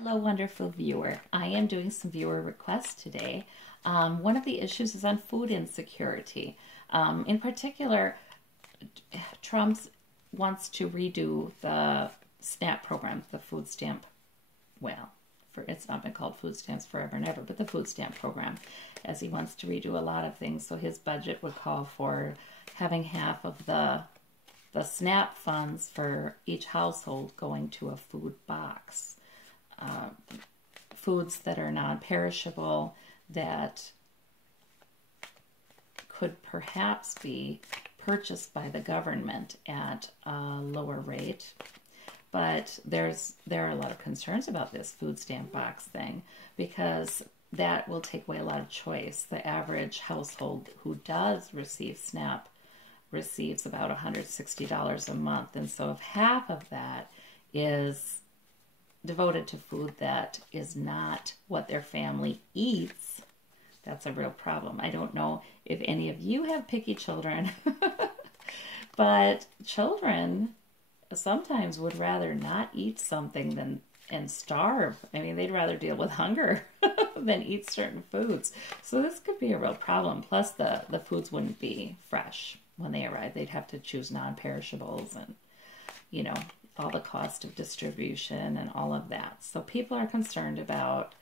Hello, wonderful viewer. I am doing some viewer requests today. One of the issues is on food insecurity. In particular, Trump wants to redo the SNAP program, the food stamp, it's not been called food stamps forever and ever, but the food stamp program, as he wants to redo a lot of things. So his budget would call for having half of the SNAP funds for each household going to a food box. Foods that are non-perishable that could perhaps be purchased by the government at a lower rate. But there are a lot of concerns about this food stamp box thing because that will take away a lot of choice. The average household who does receive SNAP receives about $160 a month. And so if half of that is devoted to food that is not what their family eats, that's a real problem. I don't know if any of you have picky children, but children sometimes would rather not eat something and starve. I mean, they'd rather deal with hunger than eat certain foods. So this could be a real problem. Plus, the foods wouldn't be fresh when they arrive. They'd have to choose non-perishables and, all the cost of distribution and all of that. So people are concerned about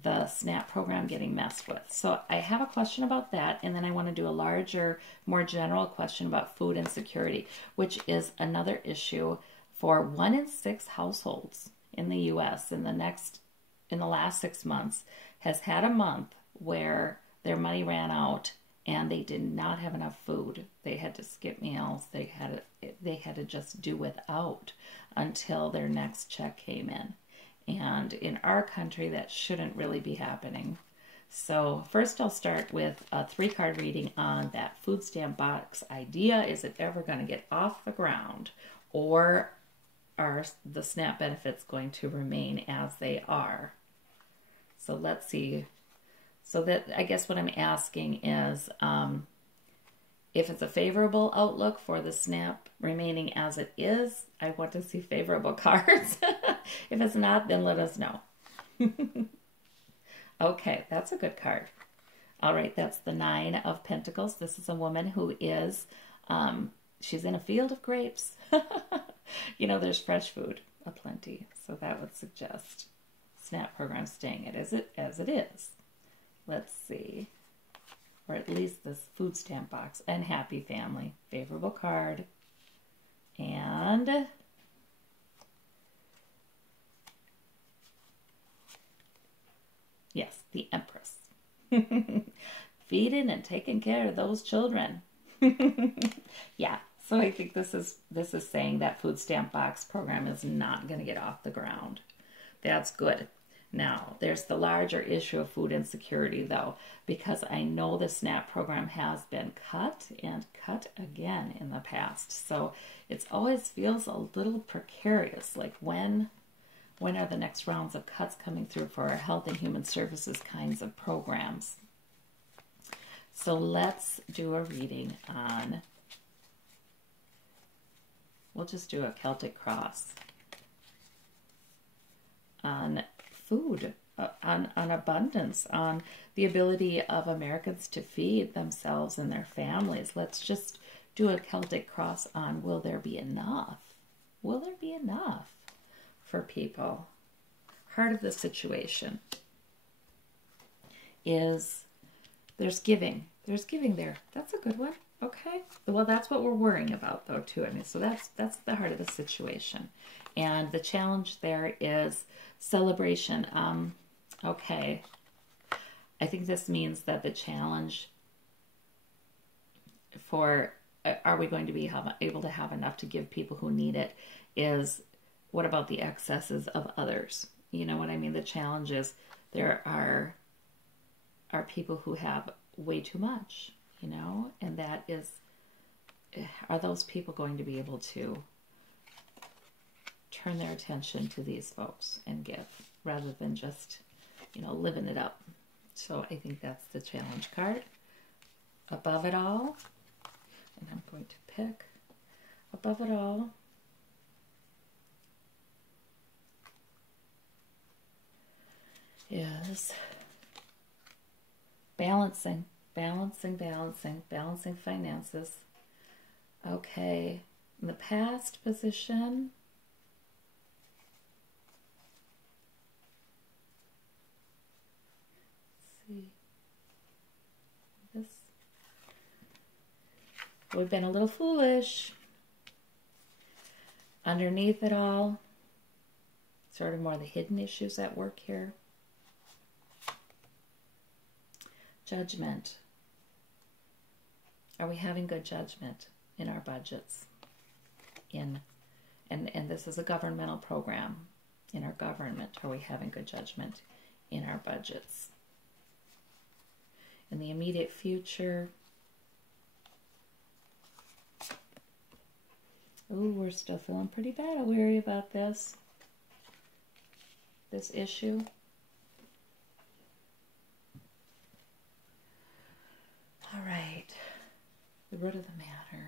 the SNAP program getting messed with. So I have a question about that, and then I want to do a larger, more general question about food insecurity, which is another issue for 1 in 6 households in the U.S. in the last 6 months has had a month where their money ran out and they did not have enough food. They had to skip meals. They had to just do without until their next check came in. And in our country, that shouldn't really be happening. So first I'll start with a 3-card reading on that food stamp box idea. Is it ever going to get off the ground? Or are the SNAP benefits going to remain as they are? So let's see. So that, I guess what I'm asking is if it's a favorable outlook for the SNAP remaining as it is, I want to see favorable cards. If it's not, then let us know. Okay, that's a good card. All right, that's the 9 of Pentacles. This is a woman who is, she's in a field of grapes. There's fresh food aplenty. So that would suggest SNAP program staying as it is. Let's see. Or at least this food stamp box and happy family. Favorable card. And yes, the Empress. Feeding and taking care of those children. Yeah, so I think this is saying that food stamp box program is not going to get off the ground. That's good. Now, there's the larger issue of food insecurity, though, because I know the SNAP program has been cut and cut again in the past. So it always feels a little precarious, like when are the next rounds of cuts coming through for our health and human services kinds of programs? So let's do a reading on, we'll just do a Celtic cross on food, on abundance, on the ability of Americans to feed themselves and their families. Let's just do a Celtic cross on, will there be enough? Will there be enough for people? Heart of the situation is there's giving. There's giving there. That's a good one. Okay. Well, that's what we're worrying about, though, too. I mean, so that's the heart of the situation. And the challenge there is celebration. Okay. I think this means that the challenge for are we going to be able to have enough to give people who need it is, what about the excesses of others? You know what I mean? The challenge is there are people who have way too much, and that is, are those people going to be able to turn their attention to these folks and give rather than just, living it up? So I think that's the challenge card. Above it all, and I'm going to pick above it all, is balancing, balancing finances. Okay, in the past position, let's see, this, we've been a little foolish. Underneath it all, sort of more the hidden issues at work here. Judgment. Are we having good judgment in our budgets? And this is a governmental program. In our government, are we having good judgment in our budgets? In the immediate future, ooh, we're still feeling pretty bad. I'm worried about this issue. All right, the root of the matter.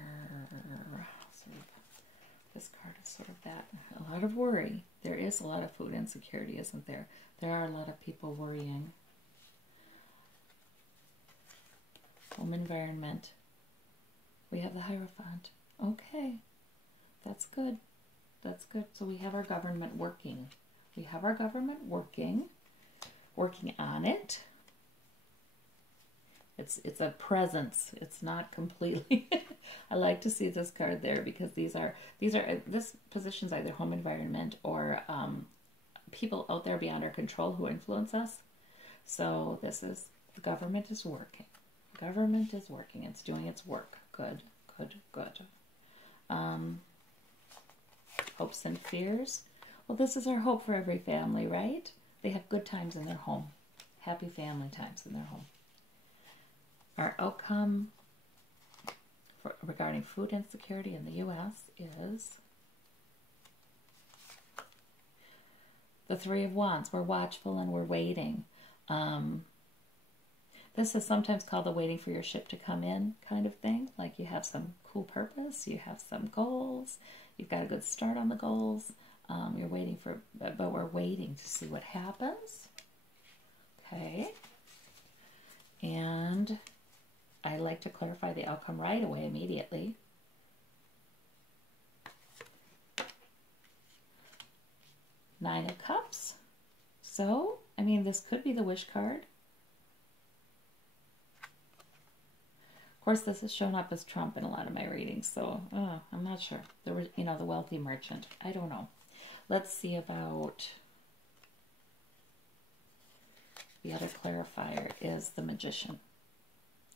Sort of, this card is sort of that. A lot of worry. There is a lot of food insecurity, isn't there? There are a lot of people worrying. Home environment. We have the Hierophant. Okay. That's good. That's good. So we have our government working. We have our government working on it. It's a presence. It's not completely. I like to see this card there because this position's either home environment or people out there beyond our control who influence us. So this is, the government is working. Government is working. It's doing its work. Good, good, good. Hopes and fears. Well, this is our hope for every family, right? They have good times in their home. Happy family times in their home. Our outcome regarding food insecurity in the U.S. is the Three of Wands. We're watchful and we're waiting. This is sometimes called the waiting for your ship to come in kind of thing. Like you have some cool purpose, you have some goals, you've got a good start on the goals. You're waiting for, but we're waiting to see what happens. Okay. And I like to clarify the outcome right away, immediately. Nine of Cups. So, I mean, this could be the wish card. Of course, this has shown up as Trump in a lot of my readings, so I'm not sure. There was, the wealthy merchant. I don't know. Let's see about the other clarifier is the Magician.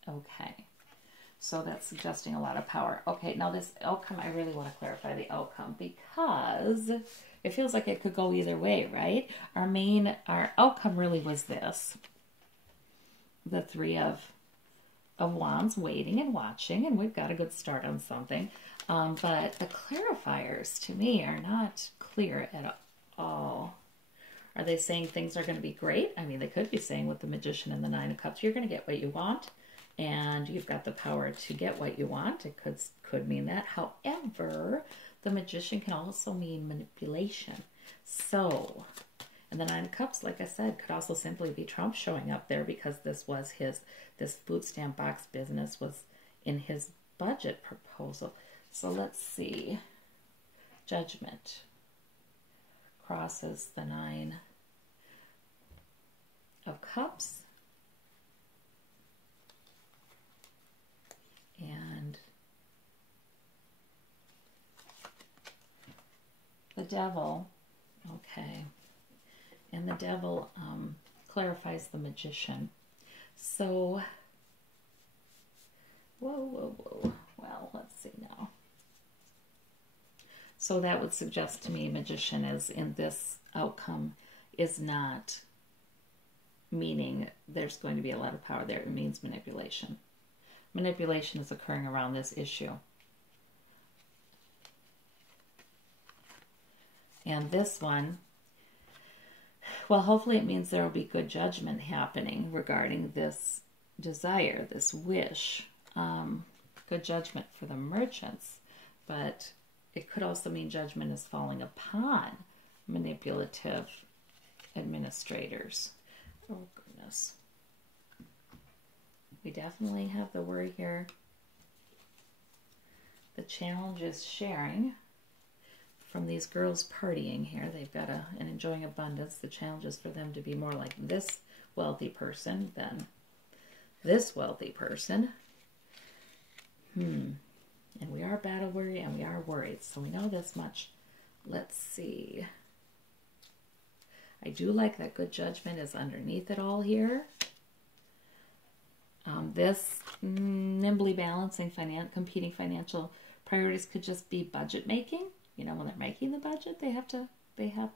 Okay, so that's suggesting a lot of power. Okay, now this outcome, I really want to clarify the outcome because it feels like it could go either way, right? Our outcome really was this. The Three of Wands, waiting and watching, and we've got a good start on something. But the clarifiers, to me, are not clear at all. Are they saying things are going to be great? I mean, they could be saying with the Magician and the Nine of Cups, you're going to get what you want, and you've got the power to get what you want. It could mean that. However, the Magician can also mean manipulation. So, and the Nine of Cups, like I said, could also simply be Trump showing up there because this food stamp box business was in his budget proposal. So let's see. Judgment crosses the Nine of Cups. And the Devil. Okay. And the Devil clarifies the Magician. So, whoa. Well, let's see now. So that would suggest to me Magician is in this outcome is not meaning there's going to be a lot of power there. It means manipulation. Manipulation is occurring around this issue. And this one, well, hopefully it means there will be good judgment happening regarding this desire, this wish. Good judgment for the merchants, but it could also mean judgment is falling upon manipulative administrators. Oh, goodness. We definitely have the word here. The challenge is sharing. From these girls partying here, they've got and enjoying abundance. The challenge is for them to be more like this wealthy person than this wealthy person. And we are battle weary and we are worried. So we know this much. Let's see. I do like that good judgment is underneath it all here. This nimbly balancing competing financial priorities could just be budget making. You know, when they're making the budget, they have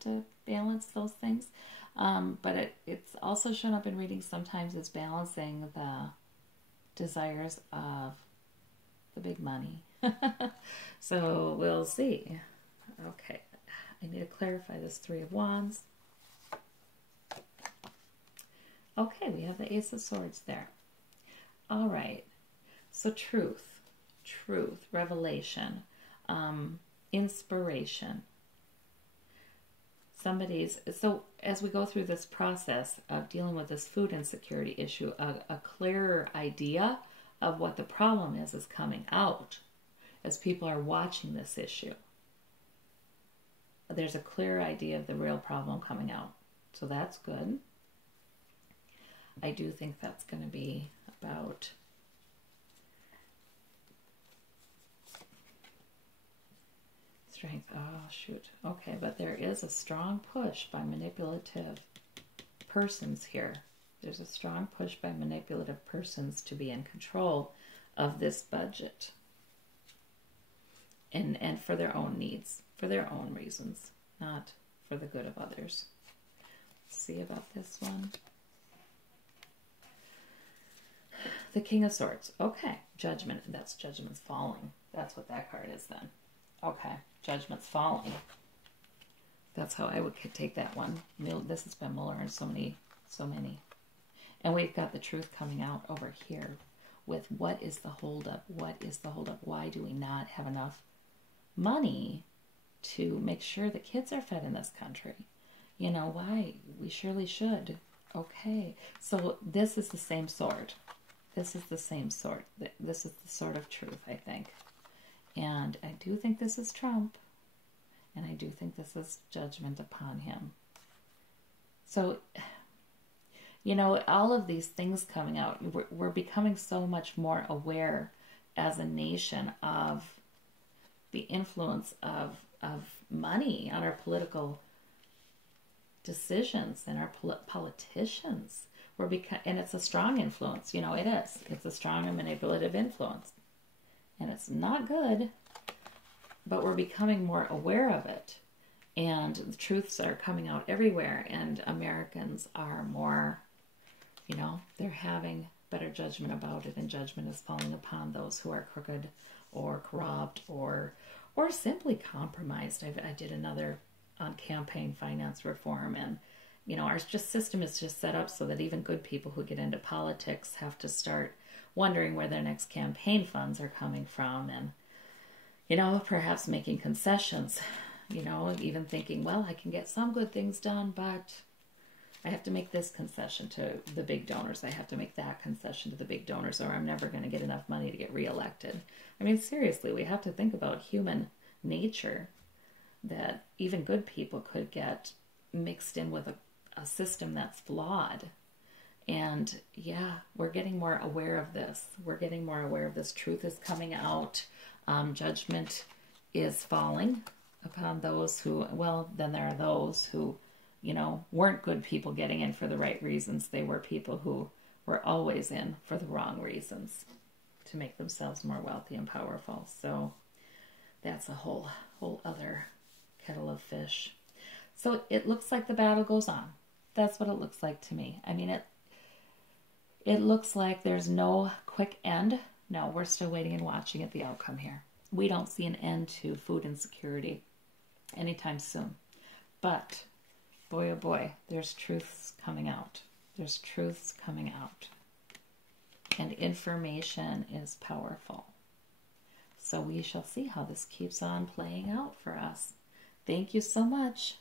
to balance those things. But it's also shown up in readings sometimes as balancing the desires of the big money. So we'll see. Okay, I need to clarify this Three of Wands. Okay, we have the Ace of Swords there. All right, so truth, revelation, inspiration. So as we go through this process of dealing with this food insecurity issue, a clearer idea of what the problem is coming out as people are watching this issue. There's a clear idea of the real problem coming out. So that's good. I do think that's going to be about strength. Oh, shoot. Okay, but there is a strong push by manipulative persons here. There's a strong push by manipulative persons to be in control of this budget. And for their own needs, for their own reasons, not for the good of others. Let's see about this one. The King of Swords. Okay, Judgment. That's Judgment's falling. That's what that card is then. Okay, Judgment's falling. That's how I would take that one. This has been Muller and so many. And we've got the truth coming out over here with what is the holdup? What is the holdup? Why do we not have enough money to make sure the kids are fed in this country? You know, why? We surely should. Okay, so this is the same sword. This is the same sword. This is the sword of truth, I think. And I do think this is Trump. And I do think this is judgment upon him. So, you know, all of these things coming out, we're becoming so much more aware as a nation of the influence of money on our political decisions and our politicians. And it's a strong influence, you know, it is. It's a strong and manipulative influence. And it's not good, but we're becoming more aware of it. And the truths are coming out everywhere, and Americans are more, you know, they're having better judgment about it, and judgment is falling upon those who are crooked or corrupt or simply compromised. I did another on campaign finance reform, and you know, our system is just set up so that even good people who get into politics have to start wondering where their next campaign funds are coming from, and you know, perhaps making concessions, you know, even thinking, well, I can get some good things done, but I have to make this concession to the big donors. I have to make that concession to the big donors, or I'm never going to get enough money to get reelected. I mean, seriously, we have to think about human nature, that even good people could get mixed in with a system that's flawed. And yeah, we're getting more aware of this. We're getting more aware of this. Truth is coming out. Judgment is falling upon those who, well, then there are those who, you know, weren't good people getting in for the right reasons. They were people who were always in for the wrong reasons to make themselves more wealthy and powerful. So that's a whole other kettle of fish. So it looks like the battle goes on. That's what it looks like to me. I mean, it looks like there's no quick end. No, we're still waiting and watching at the outcome here. We don't see an end to food insecurity anytime soon. But, boy oh boy, there's truths coming out. There's truths coming out. And information is powerful. So we shall see how this keeps on playing out for us. Thank you so much.